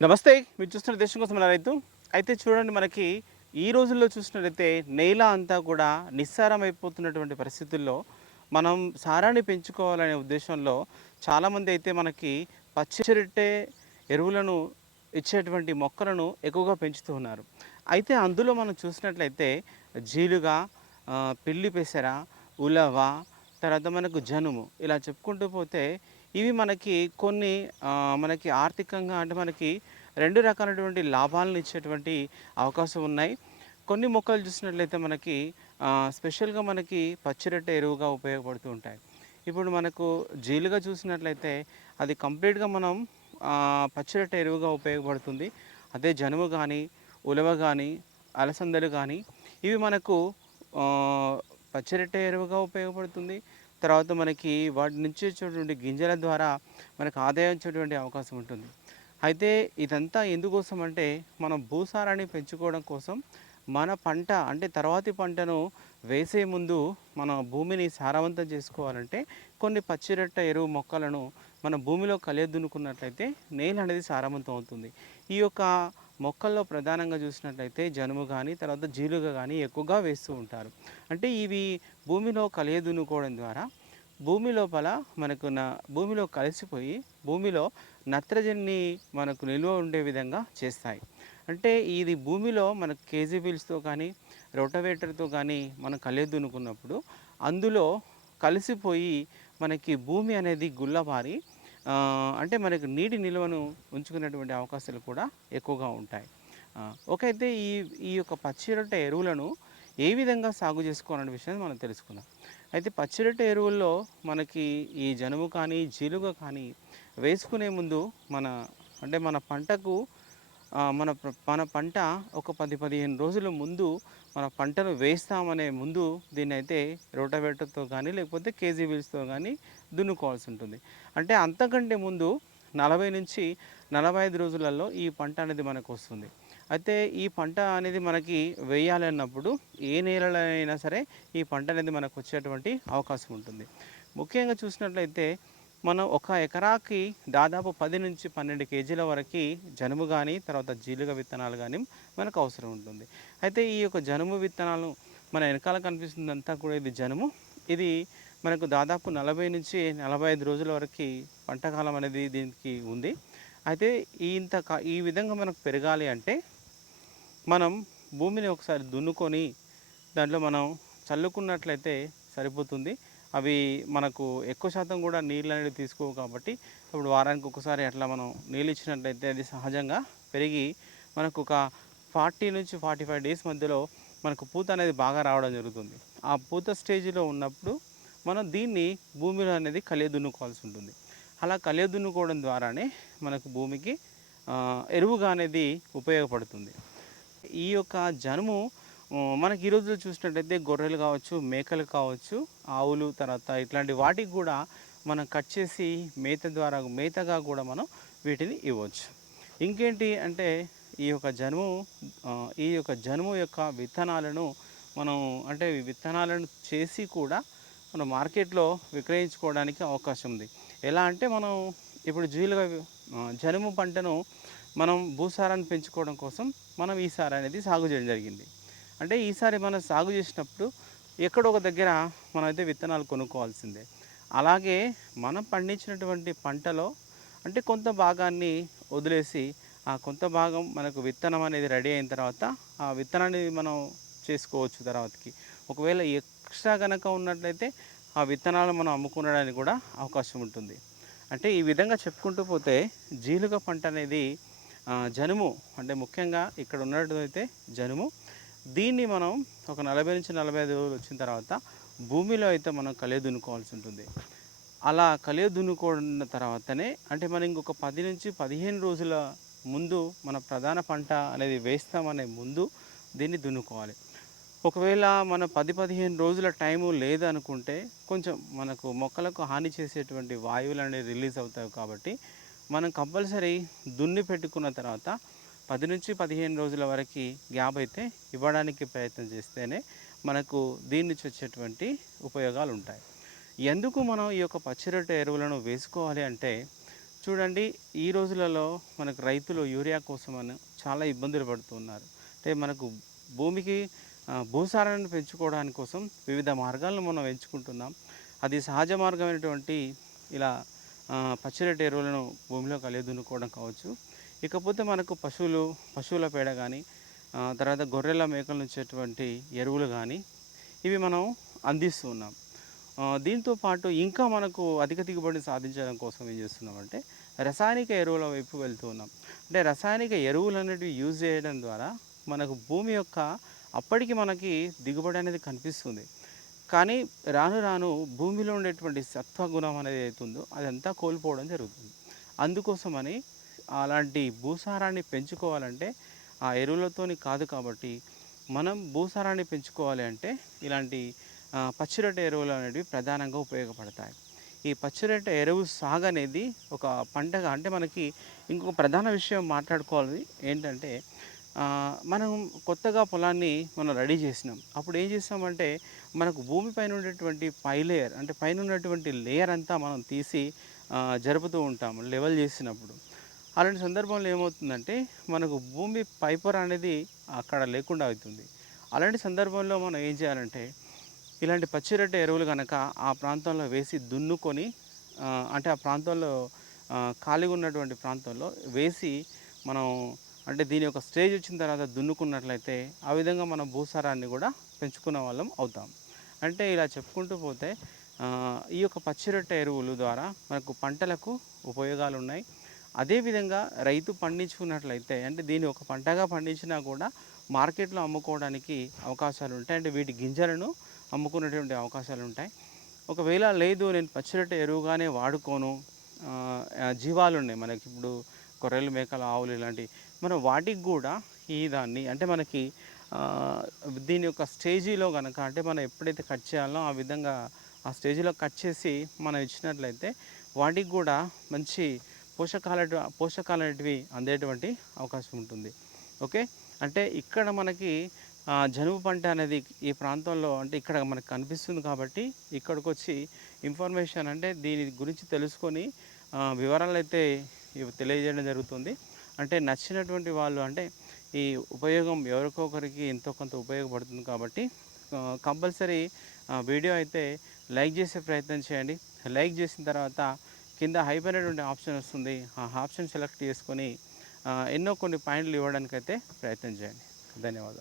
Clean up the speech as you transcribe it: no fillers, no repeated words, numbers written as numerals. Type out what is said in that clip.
నమస్తే. మీరు చూస్తున్న దేశం కోసం మన రైతు. అయితే చూడండి, మనకి ఈ రోజుల్లో చూసినట్లయితే నేల అంతా కూడా నిస్సారం అయిపోతున్నటువంటి పరిస్థితుల్లో మనం సారాన్ని పెంచుకోవాలనే ఉద్దేశంలో చాలామంది అయితే మనకి పచ్చిరొట్టే ఎరువులను ఇచ్చేటువంటి మొక్కలను ఎక్కువగా పెంచుతూ ఉన్నారు. అయితే అందులో మనం చూసినట్లయితే జీలుగా, పిల్లి పెసర, ఉలవ, తర్వాత మనకు జనుము ఇలా చెప్పుకుంటూ పోతే ఇవి మనకి కొన్ని మనకి ఆర్థికంగా అంటే మనకి 2 రకాలైనటువంటి లాభాలను ఇచ్చేటువంటి అవకాశం ఉన్నాయి. కొన్ని మొక్కలు చూసినట్లయితే మనకి స్పెషల్‌గా మనకి పచ్చిరొట్ట ఎరువుగా ఉపయోగపడుతూ ఉంటాయి. ఇప్పుడు మనకు జీలుగా చూసినట్లయితే అది కంప్లీట్‌గా మనం పచ్చిరొట్ట ఎరువుగా ఉపయోగపడుతుంది. అదే జనుము గానీ, ఉలవ గానీ, అలసందలు గానీ ఇవి మనకు ఆహ్, పచ్చిరొట్ట ఎరువుగా ఉపయోగపడుతుంది. తర్వాత మనకి వాటి నుంచి వచ్చేటువంటి గింజల ద్వారా మనకు ఆదాయం వచ్చేటువంటి అవకాశం ఉంటుంది. అయితే ఇదంతా ఎందుకోసం అంటే మనం భూసారాన్ని పెంచుకోవడం కోసం మన పంట అంటే తర్వాతి పంటను వేసే ముందు మన భూమిని సారవంతం చేసుకోవాలంటే కొన్ని పచ్చిరొట్ట ఎరువు మొక్కలను మన భూమిలో కలియదున్నుకున్నట్లయితే నేల అనేది సారవంతం అవుతుంది. ఈ యొక్క మొక్కల్లో ప్రధానంగా చూసినట్లయితే జనుము కానీ తర్వాత జీలుగా కానీ ఎక్కువగా వేస్తూ ఉంటారు. అంటే ఇవి భూమిలో కలియదున్నుకోవడం ద్వారా భూమి లోపల మనకు భూమిలో కలిసిపోయి భూమిలో నత్రజనిని మనకు నిల్వ ఉండే విధంగా చేస్తాయి. అంటే ఇది భూమిలో మనకు కేజీ బిల్స్‌తో కానీ, రోటవేటర్‌తో కానీ మనం కలియదున్నుకున్నప్పుడు అందులో కలిసిపోయి మనకి భూమి అనేది గుల్లబారి అంటే మనకు నీటి నిల్వను ఉంచుకునేటువంటి అవకాశాలు కూడా ఎక్కువగా ఉంటాయి. ఓకే. అయితే ఈ ఈ యొక్క పచ్చిరొట్ట ఎరువులను ఏ విధంగా సాగు చేసుకోవాలనే విషయాన్ని మనం తెలుసుకుందాం. అయితే పచ్చిరొట్ట ఎరువుల్లో మనకి ఈ జనుము కానీ, జీలుగ కానీ వేసుకునే ముందు మన అంటే మన పంటకు మన పంట ఒక 10, 15 రోజుల ముందు మన పంటను వేస్తామనే ముందు దీన్నైతే రోటావేటర్‌తో కానీ, లేకపోతే కేజీ వీల్స్‌తో కానీ దున్నుకోవాల్సి ఉంటుంది. అంటే అంతకంటే ముందు 40-45 రోజులలో ఈ పంట అనేది మనకొస్తుంది. అయితే ఈ పంట అనేది మనకి వేయాలి అన్నప్పుడు ఏ నేలలో అయినా సరే ఈ పంట అనేది మనకు వచ్చేటువంటి అవకాశం ఉంటుంది. ముఖ్యంగా చూసినట్లయితే మనం ఒక ఎకరాకి దాదాపు 10-12 కేజీల వరకి జనుము కానీ తర్వాత జీలుగ విత్తనాలు కానీ మనకు అవసరం ఉంటుంది. అయితే ఈ యొక్క జనుము విత్తనాలు మన వెనకాల కనిపిస్తుందంతా కూడా ఇది జనుము. ఇది మనకు దాదాపు 40-45 రోజుల వరకి పంటకాలం అనేది దీనికి ఉంది. అయితే ఈ విధంగా మనకు పెరగాలి అంటే మనం భూమిని ఒకసారి దున్నుకొని దాంట్లో మనం చల్లుకున్నట్లయితే సరిపోతుంది. అవి మనకు ఎక్కువ శాతం కూడా నీళ్ళు అనేవి తీసుకోవు కాబట్టి ఇప్పుడు వారానికి ఒకసారి అట్లా మనం నీళ్ళు ఇచ్చినట్లయితే అది సహజంగా పెరిగి మనకు ఒక 40-45 డేస్ మధ్యలో మనకు పూత అనేది బాగా రావడం జరుగుతుంది. ఆ పూత స్టేజ్‌లో ఉన్నప్పుడు మనం దీన్ని భూమిలో అనేది కలియదున్నుకోవాల్సి ఉంటుంది. అలా కలియదున్నుకోవడం ద్వారానే మనకు భూమికి ఎరువుగా అనేది ఉపయోగపడుతుంది. ఈ యొక్క జనుము మనకి ఈ రోజుల్లో చూసినట్టయితే గొర్రెలు కావచ్చు, మేకలు కావచ్చు, ఆవులు తర్వాత ఇట్లాంటి వాటికి కూడా మనం కట్ చేసి మేతగా కూడా మనం వీటిని ఇవ్వచ్చు. ఇంకేంటి అంటే ఈ యొక్క జనుము యొక్క విత్తనాలను మనం అంటే ఈ విత్తనాలను చేసి కూడా మనం మార్కెట్‌లో విక్రయించుకోవడానికి అవకాశం ఉంది. ఎలా అంటే మనం ఇప్పుడు జనుము పంటను మనం భూసారాన్ని పెంచుకోవడం కోసం మనం ఈసారి అనేది సాగు చేయడం జరిగింది. అంటే ఈసారి మనం సాగు చేసినప్పుడు ఎక్కడో ఒక దగ్గర మనమైతే విత్తనాలు కొనుక్కోవాల్సిందే. అలాగే మనం పండించినటువంటి పంటలో అంటే కొంత భాగాన్ని వదిలేసి ఆ కొంత భాగం మనకు విత్తనం అనేది రెడీ అయిన తర్వాత ఆ విత్తనాన్ని మనం చేసుకోవచ్చు తర్వాతకి. ఒకవేళ ఎక్స్ట్రా గనక ఉన్నట్లయితే ఆ విత్తనాలను మనం అమ్ముకునడానికి కూడా అవకాశం ఉంటుంది. అంటే ఈ విధంగా చెప్పుకుంటూ పోతే జీలుగ పంట అనేది జనుము అంటే ముఖ్యంగా ఇక్కడ ఉన్నట్టయితే జనుము. దీన్ని మనం ఒక 40-45 రోజులు వచ్చిన తర్వాత భూమిలో అయితే మనం కలియదున్నుకోవాల్సి ఉంటుంది. అలా కలియదున్నుకున్న తర్వాతనే అంటే మనం ఇంకొక 10-15 రోజుల ముందు మన ప్రధాన పంట అనేది వేస్తామనే ముందు దీన్ని దున్నుకోవాలి. ఒకవేళ మనం 10-15 రోజుల టైము లేదనుకుంటే కొంచెం మనకు మొక్కలకు హాని చేసేటువంటి వాయువులనేవి రిలీజ్ అవుతాయి కాబట్టి మనం కంపల్సరీ దున్ని పెట్టుకున్న తర్వాత 10-15 రోజుల వరకి గ్యాప్ అయితే ఇవ్వడానికి ప్రయత్నం చేస్తేనే మనకు దీని నుంచి వచ్చేటువంటి ఉపయోగాలు ఉంటాయి. ఎందుకు మనం ఈ యొక్క పచ్చిరొట్ట ఎరువులను వేసుకోవాలి అంటే చూడండి, ఈ రోజులలో మనకు రైతులు యూరియా కోసమని చాలా ఇబ్బందులు పడుతున్నారు. అంటే మనకు భూమికి భూసారాన్ని పెంచుకోవడానికి కోసం వివిధ మార్గాలను మనం ఎంచుకుంటున్నాం. అది సహజ మార్గమైనటువంటి ఇలా పచ్చిరొట్ట ఎరువులను భూమిలో కలియదున్నుకోవడం కావచ్చు. ఇకపోతే మనకు పశువుల పేడ కానీ, తర్వాత గొర్రెల మేకల నుంచి వచ్చేటువంటి ఎరువులు కానీ, ఇవి మనం అందిస్తూ ఉన్నాం. దీంతో పాటు ఇంకా మనకు అధిక దిగుబడిని సాధించడం కోసం ఏం చేస్తున్నామంటే రసాయనిక ఎరువుల వైపు వెళ్తూ ఉన్నాం. అంటే రసాయనిక ఎరువులు అనేటివి యూజ్ చేయడం ద్వారా మనకు భూమి యొక్క అప్పటికి మనకి దిగుబడి అనేది కనిపిస్తుంది. కానీ రాను రాను భూమిలో ఉండేటువంటి సత్వగుణం అనేది అవుతుందో అదంతా కోల్పోవడం జరుగుతుంది. అందుకోసమని అలాంటి భూసారాన్ని పెంచుకోవాలంటే ఆ ఎరువులతోని కాదు కాబట్టి, మనం భూసారాన్ని పెంచుకోవాలి అంటే ఇలాంటి పచ్చిరొట్ట ఎరువులు అనేవి ప్రధానంగా ఉపయోగపడతాయి. ఈ పచ్చిరొట్ట ఎరువు సాగు అనేది ఒక పంటగా అంటే మనకి ఇంకొక ప్రధాన విషయం మాట్లాడుకోవాలి ఏంటంటే, మనం కొత్తగా పొలాన్ని మనం రెడీ చేసినాం. అప్పుడు ఏం చేస్తామంటే మనకు భూమిపైన ఉండేటువంటి పై లేయర్ అంటే పైన ఉన్నటువంటి లేయర్ అంతా మనం తీసి జరుపుతూ ఉంటాము లెవెల్ చేసినప్పుడు. అలాంటి సందర్భంలో ఏమవుతుందంటే మనకు భూమి పైపొర అనేది అక్కడ లేకుండా అవుతుంది. అలాంటి సందర్భంలో మనం ఏం చేయాలంటే ఇలాంటి పచ్చిరొట్ట ఎరువులు కనుక ఆ ప్రాంతంలో వేసి దున్నుకొని, అంటే ఆ ప్రాంతంలో ఖాళీగా ఉన్నటువంటి ప్రాంతంలో వేసి మనం అంటే దీని యొక్క స్టేజ్ వచ్చిన తర్వాత దున్నుకున్నట్లయితే ఆ విధంగా మనం భూసారాన్ని కూడా పెంచుకున్న వాళ్ళం అవుతాం. అంటే ఇలా చెప్పుకుంటూ పోతే ఈ యొక్క పచ్చిరొట్ట ఎరువులు ద్వారా మనకు పంటలకు ఉపయోగాలు ఉన్నాయి. అదేవిధంగా రైతు పండించుకున్నట్లయితే అంటే దీన్ని ఒక పంటగా పండించినా కూడా మార్కెట్లో అమ్ముకోవడానికి అవకాశాలు ఉంటాయి. అంటే వీటి గింజలను అమ్ముకునేటువంటి అవకాశాలు ఉంటాయి. ఒకవేళ లేదు నేను పచ్చిరొట్ట ఎరువుగానే వాడుకోను, జీవాలు ఉన్నాయి మనకి ఇప్పుడు గొర్రెలు, మేకలు, ఆవులు ఇలాంటివి, మనం వాటికి కూడా ఈ దాన్ని అంటే మనకి దీని యొక్క స్టేజీలో కనుక అంటే మనం ఎప్పుడైతే కట్ చేయాలో ఆ విధంగా ఆ స్టేజీలో కట్ చేసి మనం ఇచ్చినట్లయితే వాటికి కూడా మంచి పోషకాలు అనేటివి అందేటువంటి అవకాశం ఉంటుంది. ఓకే. అంటే ఇక్కడ మనకి జనుము పంట అనేది ఈ ప్రాంతంలో అంటే ఇక్కడ మనకు కనిపిస్తుంది కాబట్టి ఇక్కడికి వచ్చి ఇన్ఫర్మేషన్ అంటే దీని గురించి తెలుసుకొని వివరాలు అయితే తెలియజేయడం జరుగుతుంది. అంటే నచ్చినటువంటి వాళ్ళు అంటే ఈ ఉపయోగం ఎవరికో ఒకరికి ఎంతో కొంత ఉపయోగపడుతుంది కాబట్టి కంపల్సరీ వీడియో అయితే లైక్ చేసే ప్రయత్నం చేయండి. లైక్ చేసిన తర్వాత కింద హైప్ అనేటువంటి ఆప్షన్ వస్తుంది. ఆ ఆప్షన్ సెలెక్ట్ చేసుకొని ఎన్నో కొన్ని పాయింట్లు ఇవ్వడానికైతే ప్రయత్నం చేయండి. ధన్యవాదాలు.